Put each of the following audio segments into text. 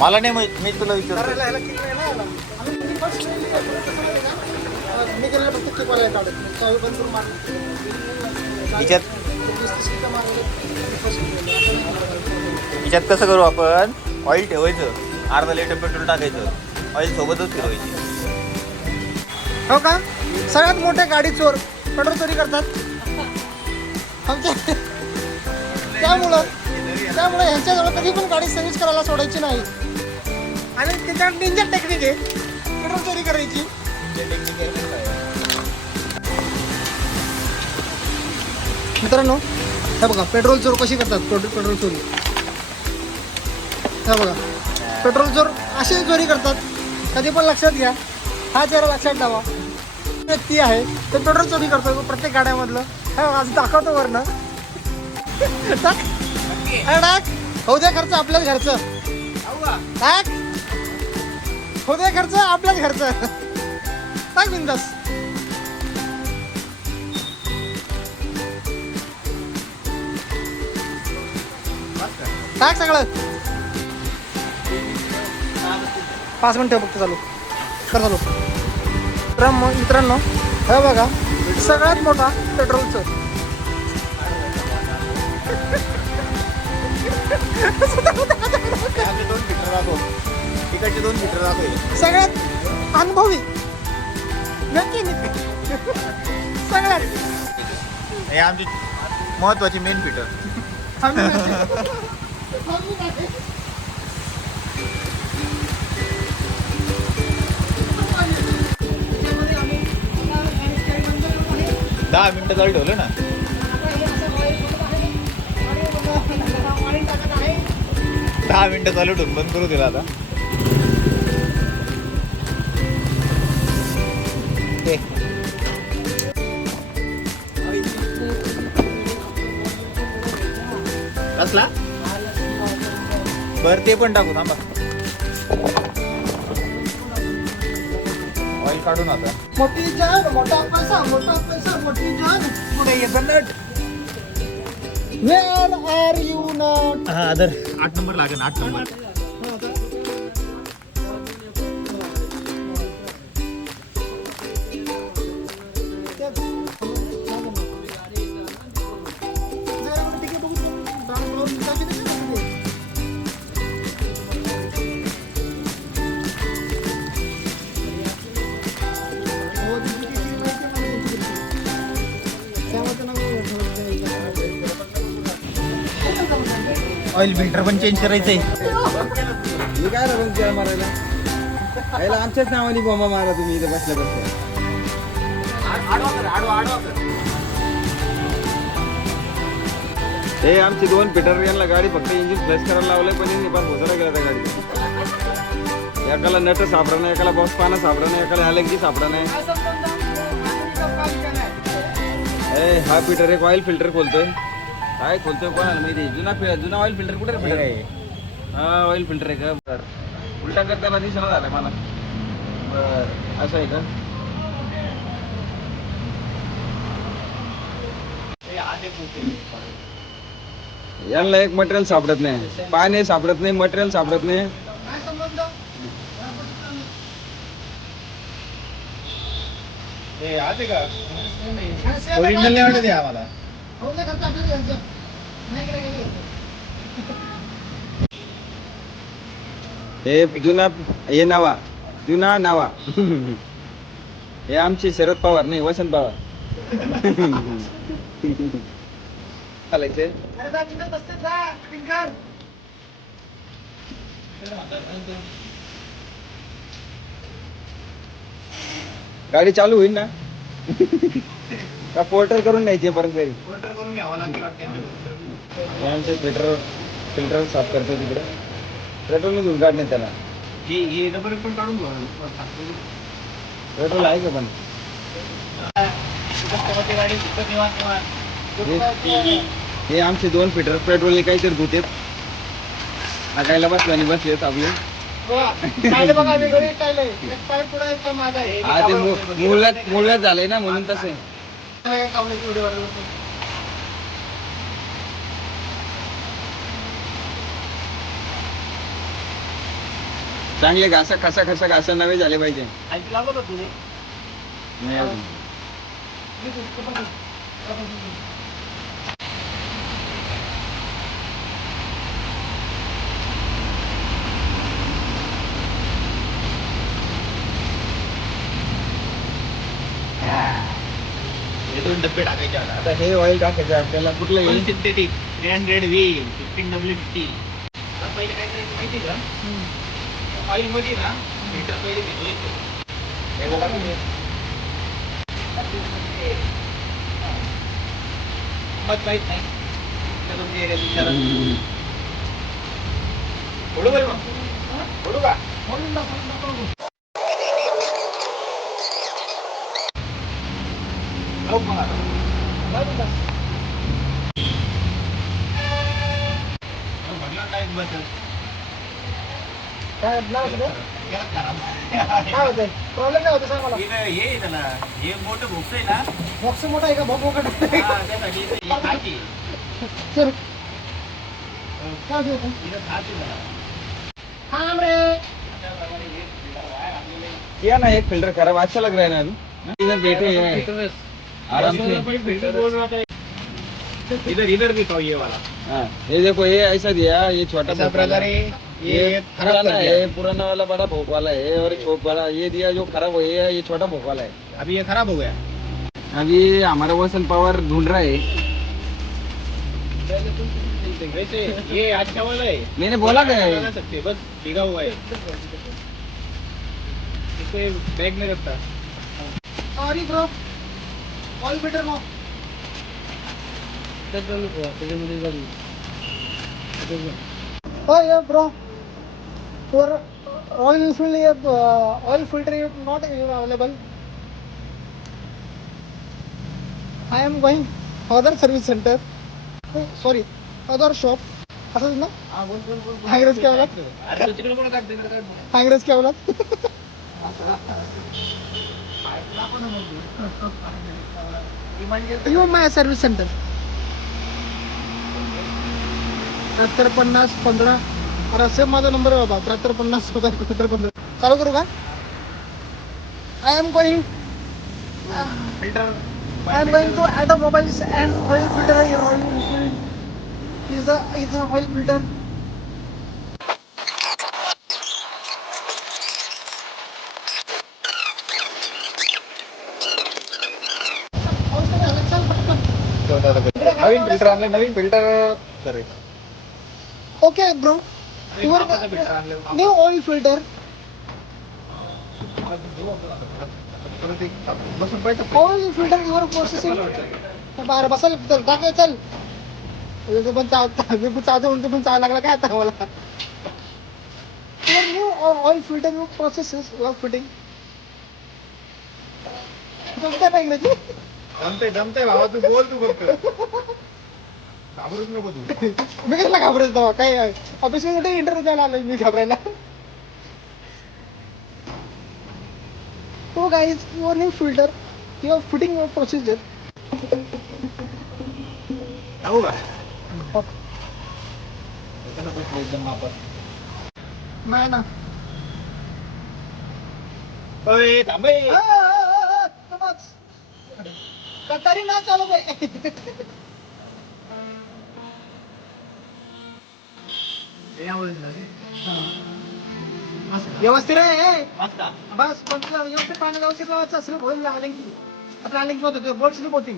मला नाही मी तुला विचारतो. मी गेलेला फक्त किकवाला काढत चावी बंद करून हिच्यात कसं करू आपण, ऑइल ठेवायचं, अर्धा लिटर पेट्रोल टाकायचं, ऑइल सोबतच फिरवायची. हो का? सगळ्यात मोठे गाडी चोर पेट्रोल चोरी करतात आमच्या. त्यामुळे ह्यांच्याजवळ कधी पण गाडी सर्व्हिस करायला सोडायची नाही. आणि त्याच्यात डेंजर टेक्निक आहे पेट्रोल चोरी करायची. मित्रांनो हे बघा पेट्रोल चोर कशी करतात. पेट्रोल चोरी हे बघा, पेट्रोल चोर अशी चोरी करतात. कधी पण लक्षात घ्या, हा चेहरा लक्षात ठेवा. व्यक्ती आहे ते पेट्रोल चोरी करतो प्रत्येक गाड्यामधलं. हे बघा आज दाखवतो वरनं. टाक होऊ द्या खर्च आपल्याच घरचं. टाक होऊ द्या खर्च आपल्याच घरचं. टाक बिंदास. टाक सगळं. 5 मिनिटं फक्त चालू कर. चालू मित्रांनो हे बघा सगळ्यात मोठा पेट्रोलचं तिकडचे 2 मीटर दाखव. सगळ्यात अनुभवी नक्की सगळ्यात हे आमची महत्वाची मेन पीटर. दहा मिनिटं चालू ठेवलं ना. 10 मिनिटं चालू ठेवून बंद करू दिला आता. कसला बर ते पण टाकू थांबा. ऑइल काढून आता. मोठी जान मोठा पैसा मोठी जान पुढे येतं nut. Where are you not? हा आदर 8 नंबर लागेल. 8 नंबर. ऑइल फिल्टर पण चेंज करायचंय. मी काय लागून त्याला मारायला यायला आमच्याच नावाने बॉम्बा मारा तुम्ही इथे बसल्या बसल्या. हे आमचे 2 पीटर यांना गाडी फक्त इंजिन फ्लश करायला लावलंय पण यांनी फार भोसरा गेला त्या गाडीचा. एकाला नट सापडा नाही, एकाला बॉक्स पाना सापडा नाही, एकाला अलगजी सापडा नाही. हा पीटर एक ऑइल फिल्टर खोलतोय. काय खोलतोय कोणाला माहिती. जुना ऑइल फिल्टर कुठे रे? हा ऑइल फिल्टर आहे का? बरं उलटा करताना दिसणं झालं मला. बरं असं आहे का? यांना एक मटेरियल सापडत नाही, पाणी सापडत नाही, मटेरियल सापडत नाही. ओरिजिनल नाही वाटत आहे आम्हाला. हे जुना नावा हे आमचे शरद पवार नाही, वसंत पवार. गाडी चालू होईल ना? का पोर्टर करून न्यायची परत घरी? फिल्टर साफ करतो तिकडे. पेट्रोल घेऊन काढणे त्याला. पण काढून पेट्रोल आहे का पण? हे आमचे 2 फिटर पेट्रोलने काहीतरी धुतेत. हाकायला बसले आणि बसलेत आपले. हा ते मुळव्यात झालंय ना म्हणून तसं. चांगले घासा खसा नवे झाले पाहिजे. नाही अजून. हे 2 डब्बे टाकायचे आता. आता हे ऑइल टाकायचं आपल्याला. कुठलं येईल? Synthetic 300V 15W50. पहिले काय करायचं माहिती का? ऑइल मध्ये ना मीटर पहिले घेतो. हे बघा तुम्ही. मत माहित नाही. त्याला तुमच्या एरियात विचारा. ओढू बरं मग. ओढू का? लावू मग आता. म्हटलं काय बदल. काय होतंय प्रॉब्लेम काय होतं सांग मला. हे त्याला हे मोठं बॉक्स आहे ना. बॉक्स मोठा आहे का मोठा हा, त्यासाठी इथे हे खाची. सर काय होतं इथं खाची त्याला. थांब रे. त्याप्रमाणे हे वायर आणलेलं आहे. किया ना एक फिल्टर खराब अच्छा लग रहा है ना अभी. इधर बैठे हैं आराम से. इधर भी तो ये वाला हाँ ये देखो ये ऐसा दिया. ये छोटा ऐसा भोग वाला ब्रदर है. है ये खराब पुराना कर दिया है. पुराना वाला बड़ा भोग वाला है और छोट वाला ये दिया जो खराब हो गया. ये छोटा भोग वाला है. अभी ये खराब हो गया. अभी हमारा वसन पावर ढूंढ रहा है. वैसे ये अच्छा वाला है. मैंने बोला क्या लगा है. सकते बस भीगा हुआ है. इसे बैग में रखता. Sorry bro all better no. Oh yeah, bro. For oil filter is not available. I am going other service center. Oh, sorry, other shop. असंच ना. हाँ बोल बोल बोल. इंग्रज क्या बोला. अरे तू तिकडे कोण टाकते इकडे काय. इंग्रज क्या बोला. You my service centre 735015. अरे सेम माझा नंबर आहे बाबा 7350 चालू करू का. I am going to add mobiles and oil filter. Is oil filter. नवीन फिल्टर आणलं. नवीन filter sir. Okay bro your filter आणलं. New oil filter. बसून पाहिजे. Oil filter your processing. बरं बसल टाकाय चल. पण चालतो म्हणतो पण चालायला लागला काय आता मला. New oil filter you process your fitting. जमते ना इंग्रजी. जमतंय भावा. तू बोल. तू फक्त घाबरूच नको तू. मी कसला घाबरत तेव्हा काय ऑफिसमध्ये इंटरव्ह्यू द्यायला आलोय मी घाबरायला. So guys, your new filter, you are fitting your procedure. हो का. एकदम वापर. नाही ना. अरे थांबे. तरी ना चालू आहे. व्यवस्थित आहे. बस पण व्यवस्थित पाणी व्यवस्थित लावायचं असलं होईल. आपल्या लिंक होत बोट स्लिप होती.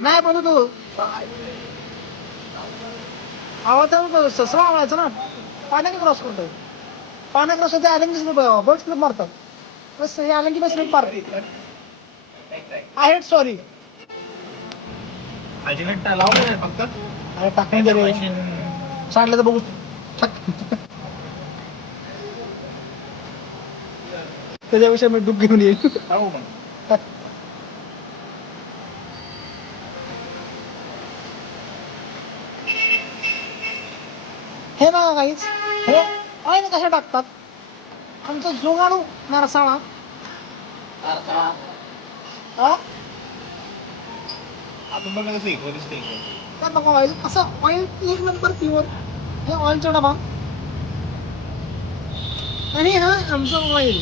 नाही बोलू तू आवाज ससरा आवायचं ना. पाण्याने क्रॉस करतो. पाण्या क्रॉस होते आलिंग बोट स्लिप मारतात. बस हे आलं की बस स्लिप मारते. I hate sorry. अजिमेंट लावलं फक्त. अरे टाकून दे रे. सांगलं तर बघू. त्याच्याविषयी मी डूब घेऊन येईल. हो मग. हे बघा काहीच हे ऑइल कशा टाकतात. आमचा जुगाडू नरसाळा. आपण बघा कसं इकडे दिसतंय. तर बघा ऑइल असं ऑइल एक नंबर प्युअर. हे ऑइलचा डबा आणि हा आमचा ऑइल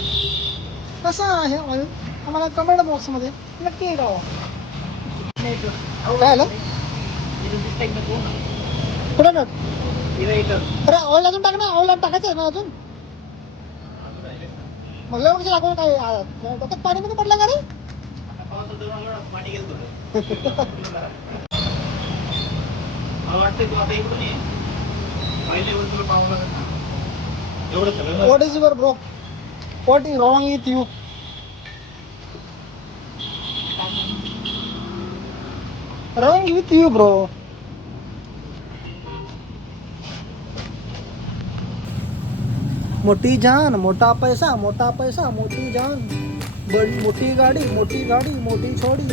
कसा आहे ऑइल आम्हाला कमेंट बॉक्समध्ये नक्की कळवा. काय आलं कुठं टाक? अरे ऑइल अजून टाक ना, ऑइल टाकायचं आहे ना अजून. मग लवकर लागून काय डोक्यात पाणी मध्ये पडलं का रे? मला वाटतं तू आता इकडून ये पहिले तुला पाहावं लागेल ना एवढं सगळं. What is your bro? What is wrong with you? Wrong with you, bro. मोठी जान मोठा पैसा मोठी जान बड़ी मोठी गाड़ी मोठी छोड़ी.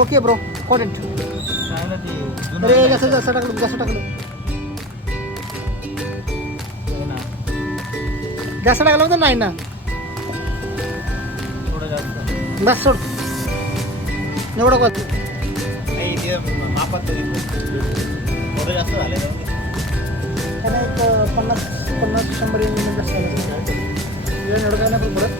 Okay bro got it. अरे जसं टाकलं जास्त टाकलं होतं नाही ना. बस सोड एवढं बस. नाही ते मापात थोडं जास्त झालं त्याला एक 50-100 जास्त एवढं काय नाही पण परत